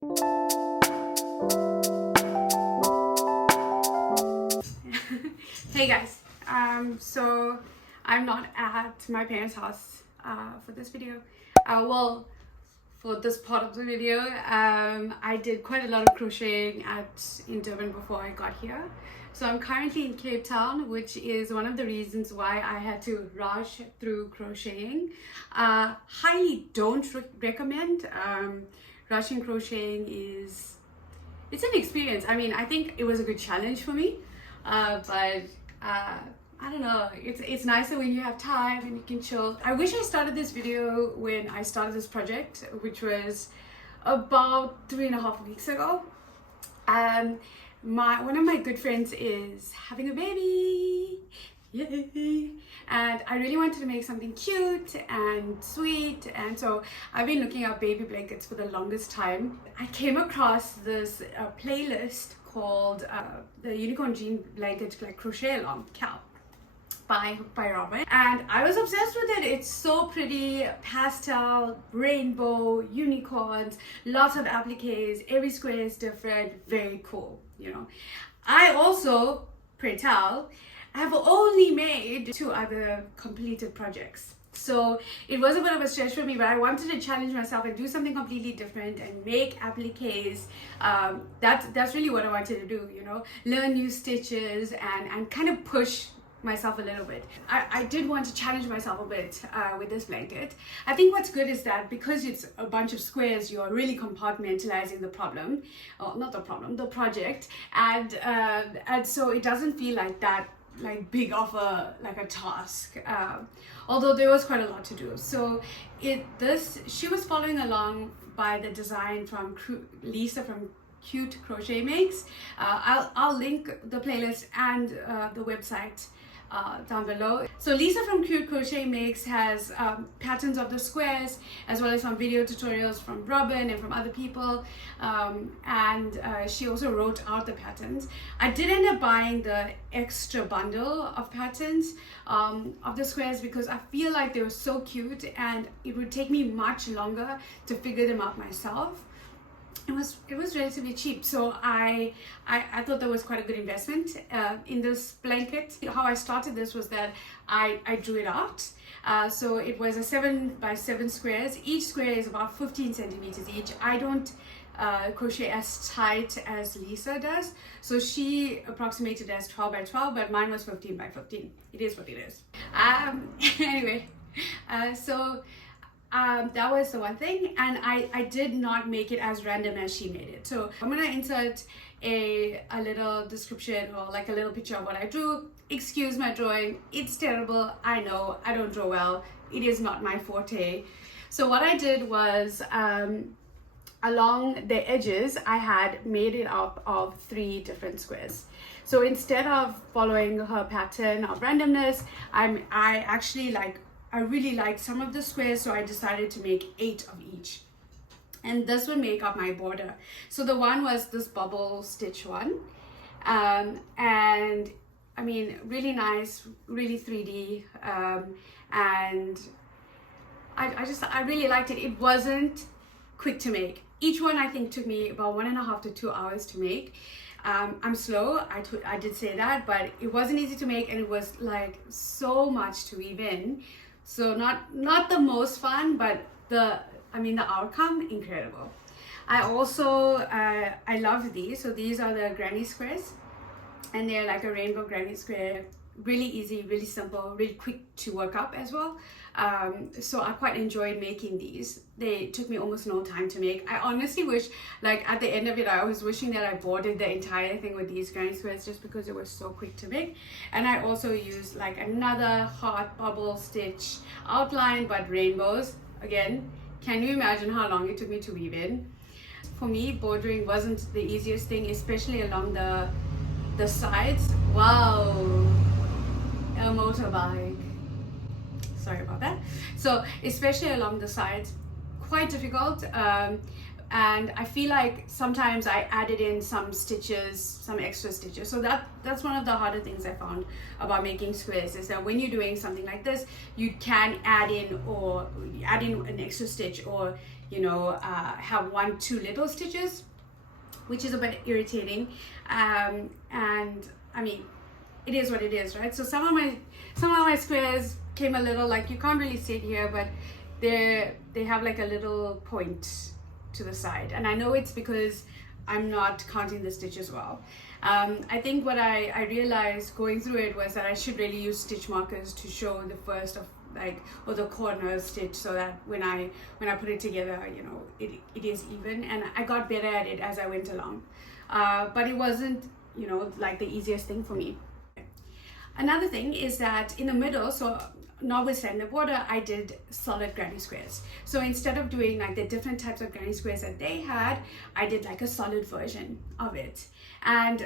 Hey guys, so I'm not at my parents' house for this video. Well, for this part of the video, I did quite a lot of crocheting in Durban before I got here. So I'm currently in Cape Town, which is one of the reasons why I had to rush through crocheting. Highly don't recommend. Rushing crocheting it's an experience. I mean, I think it was a good challenge for me, but I don't know, it's nicer when you have time and you can chill. I wish I started this video when I started this project, which was about 3.5 weeks ago. One of my good friends is having a baby. Yay! And I really wanted to make something cute and sweet, and so I've been looking up baby blankets for the longest time. I came across this playlist called the Unicorn Jean Blanket like Crochet Along Cal by Robin, and I was obsessed with it. It's so pretty, pastel, rainbow, unicorns, lots of appliques, every square is different, very cool, you know. I also, pray tell, have only made 2 other completed projects. So it was a bit of a stretch for me, but I wanted to challenge myself and do something completely different and make appliques. That's really what I wanted to do, you know, learn new stitches and kind of push myself a little bit. I did want to challenge myself a bit with this blanket. I think what's good is that because it's a bunch of squares, you're really compartmentalizing the problem, or not the problem, the project, and so it doesn't feel like that big of a task, although there was quite a lot to do. So she was following along by the design from Lisa from CuteCrochetMakes. I'll link the playlist and the website down below. So Lisa from CuteCrochetMakes has patterns of the squares, as well as some video tutorials from Robin and from other people, and she also wrote out the patterns. I did end up buying the extra bundle of patterns of the squares because I feel like they were so cute and it would take me much longer to figure them out myself. It was relatively cheap, so I thought that was quite a good investment in this blanket. How I started this was that I drew it out. So it was a 7x7 squares. Each square is about 15 centimeters each. I don't crochet as tight as Lisa does, so she approximated as 12x12, but mine was 15x15. It is what it is. Anyway, so that was the one thing, and I did not make it as random as she made it. So I'm gonna insert a little description or like a little picture of what I drew. Excuse my drawing, it's terrible, I know, I don't draw well, it is not my forte. So what I did was along the edges I had made it up of 3 different squares. So instead of following her pattern of randomness, I really liked some of the squares, so I decided to make 8 of each. And this would make up my border. So the one was this bubble stitch one. And I mean, really nice, really 3D. And I really liked it. It wasn't quick to make. Each one I think took me about 1.5 to 2 hours to make. I'm slow, I did say that, but it wasn't easy to make, and it was like so much to weave in. So not the most fun, but the outcome, incredible. I also I love these. So these are the granny squares, and they're like a rainbow granny square. Really easy, really simple, really quick to work up as well. So I quite enjoyed making these. They took me almost no time to make. I honestly wish, like at the end of it, I was wishing that I bordered the entire thing with these granny squares just because it was so quick to make. And I also used like another heart bubble stitch outline, but rainbows. Again, can you imagine how long it took me to weave in? For me, bordering wasn't the easiest thing, especially along the sides. Wow, a motorbike. Sorry about that. So especially along the sides, quite difficult. And I feel like sometimes I added in some stitches, some extra stitches. So that's one of the harder things I found about making squares, is that when you're doing something like this, you can add in an extra stitch, or you know, have one too little stitches, which is a bit irritating. And I mean, it is what it is, right? So some of my squares came a little, like, you can't really see it here, but they have like a little point to the side, and I know it's because I'm not counting the stitches well. I think what I realized going through it was that I should really use stitch markers to show the first of, like, or the corner stitch, so that when I put it together, you know, it is even, and I got better at it as I went along. But it wasn't, you know, like the easiest thing for me. Another thing is that in the middle, so notwithstanding the border, I did solid granny squares. So instead of doing like the different types of granny squares that they had, I did like a solid version of it. And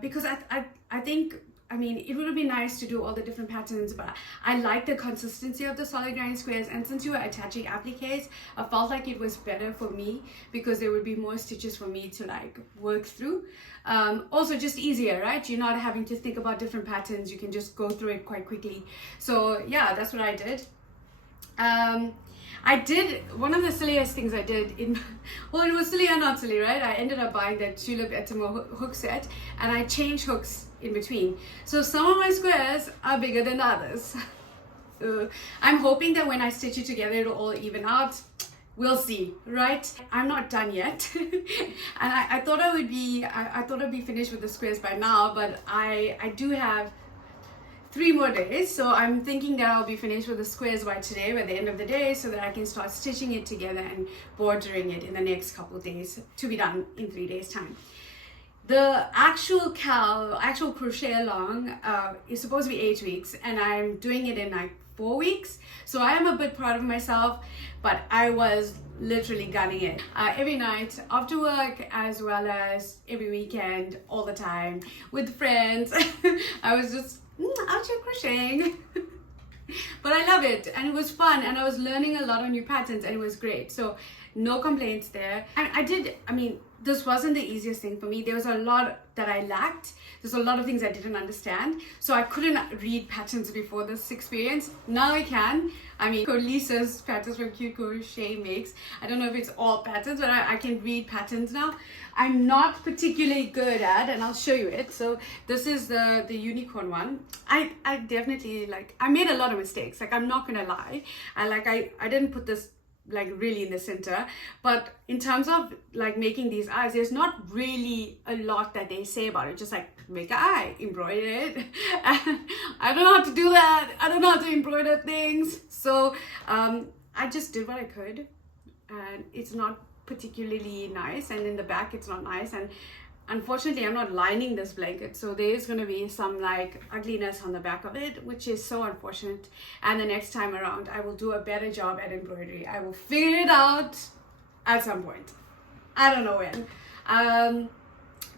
because I think, I mean, it would have been nice to do all the different patterns, but I like the consistency of the solid granny squares. And since you were attaching appliques, I felt like it was better for me because there would be more stitches for me to like work through. Also just easier, right? You're not having to think about different patterns. You can just go through it quite quickly. So yeah, that's what I did. I did, one of the silliest things I did in, well, it was silly and not silly, right? I ended up buying that Tulip Etimo hook set, and I changed hooks in between. So some of my squares are bigger than others. I'm hoping that when I stitch it together, it'll all even out. We'll see, right? I'm not done yet. And I thought I would be, I thought I'd be finished with the squares by now, but I do have 3 more days, so I'm thinking that I'll be finished with the squares by today, by the end of the day, so that I can start stitching it together and bordering it in the next couple of days, to be done in 3 days time. The actual crochet along is supposed to be 8 weeks, and I'm doing it in like 4 weeks, so I am a bit proud of myself, but I was literally gunning it every night after work, as well as every weekend, all the time with friends. I was just out here crocheting. But I love it, and it was fun, and I was learning a lot of new patterns, and it was great. So no complaints there. And I mean, this wasn't the easiest thing for me. There was a lot that I lacked. There's a lot of things I didn't understand. So I couldn't read patterns before this experience. Now I can. I mean, Lisa's patterns from CuteCrochetMakes. I don't know if it's all patterns, but I can read patterns now. I'm not particularly good at, and I'll show you it. So this is the unicorn one. I definitely, like, I made a lot of mistakes. Like, I'm not gonna lie. I didn't put this like really in the center, but in terms of like making these eyes, there's not really a lot that they say about it. Just like, make an eye, embroider it. And I don't know how to do that. I don't know how to embroider things. So I just did what I could, and it's not particularly nice, and in the back it's not nice, and unfortunately I'm not lining this blanket, so there is going to be some like ugliness on the back of it, which is so unfortunate. And the next time around I will do a better job at embroidery. I will figure it out at some point. I don't know when.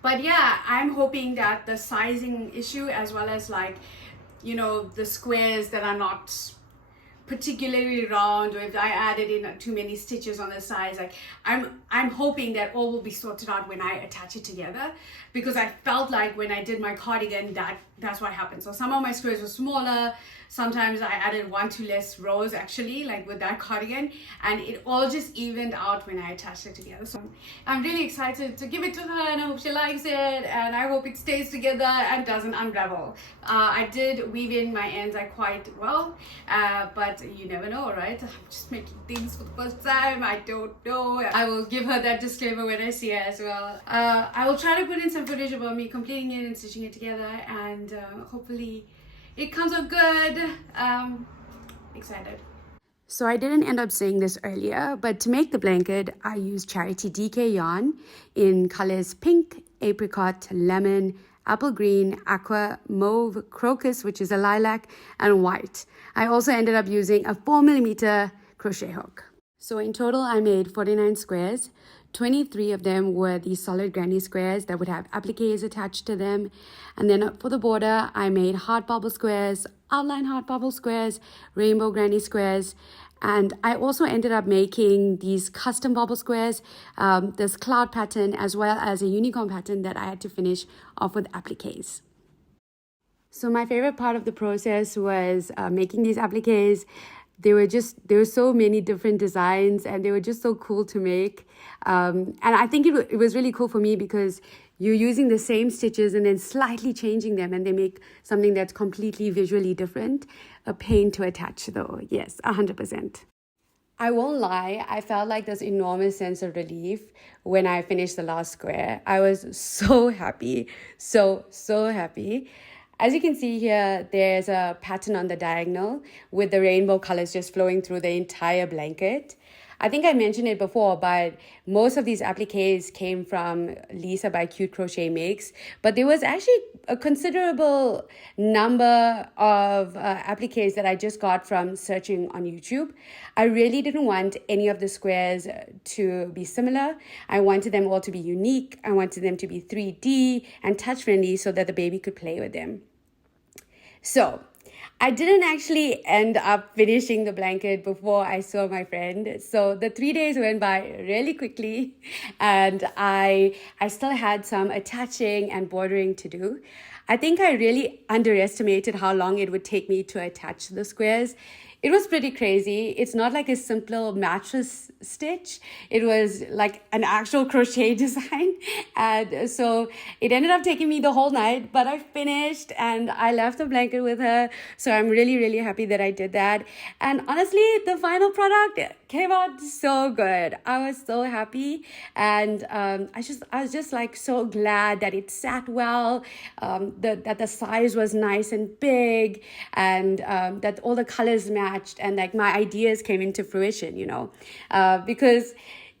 But yeah, I'm hoping that the sizing issue, as well as like, you know, the squares that are not particularly round, or if I added in too many stitches on the sides, like I'm hoping that all will be sorted out when I attach it together, because I felt like when I did my cardigan, that's what happened. So some of my squares were smaller. Sometimes I added 1-2 less rows actually, like with that cardigan, and it all just evened out when I attached it together. So I'm really excited to give it to her, and I hope she likes it, and I hope it stays together and doesn't unravel. I did weave in my ends quite well, but you never know, right? I'm just making things for the first time. I don't know. I will give her that disclaimer when I see her as well. I will try to put in some footage about me completing it and stitching it together, and hopefully it comes out good. Excited. So I didn't end up saying this earlier, but to make the blanket, I used Charity DK yarn in colors pink, apricot, lemon, apple green, aqua, mauve, crocus, which is a lilac, and white. I also ended up using a 4mm crochet hook. So in total, I made 49 squares. 23 of them were these solid granny squares that would have appliques attached to them. And then for the border, I made heart bubble squares, outline heart bubble squares, rainbow granny squares. And I also ended up making these custom bubble squares, this cloud pattern, as well as a unicorn pattern that I had to finish off with appliques. So my favorite part of the process was making these appliques. there were so many different designs, and they were just so cool to make. And I think it was really cool for me because you're using the same stitches and then slightly changing them, and they make something that's completely visually different. A pain to attach though. Yes, 100%. I won't lie, I felt like this enormous sense of relief when I finished the last square. I was so happy, so happy. As you can see here, there's a pattern on the diagonal with the rainbow colors just flowing through the entire blanket. I think I mentioned it before, but most of these appliques came from Lisa by CuteCrochetMakes. But there was actually a considerable number of appliques that I just got from searching on YouTube. I really didn't want any of the squares to be similar. I wanted them all to be unique. I wanted them to be 3D and touch-friendly so that the baby could play with them. So I didn't actually end up finishing the blanket before I saw my friend. So the 3 days went by really quickly, and I still had some attaching and bordering to do. I think I really underestimated how long it would take me to attach the squares. It was pretty crazy. It's not like a simple mattress stitch. It was like an actual crochet design. And so it ended up taking me the whole night, but I finished and I left the blanket with her. So I'm really happy that I did that. And honestly, the final product came out so good. I was so happy. And I was just like so glad that it sat well, that the size was nice and big, and that all the colors matched, and like my ideas came into fruition, because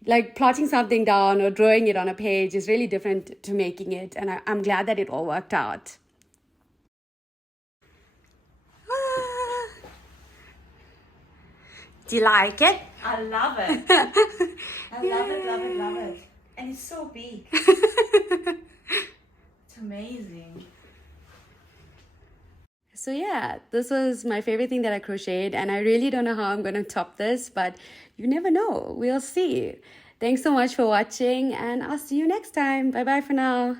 like plotting something down or drawing it on a page is really different to making it, and I'm glad that it all worked out. Do you like it? I love it. I love it. And it's so big. It's amazing. So yeah, this was my favorite thing that I crocheted, and I really don't know how I'm going to top this, but you never know. We'll see. Thanks so much for watching, and I'll see you next time. Bye-bye for now.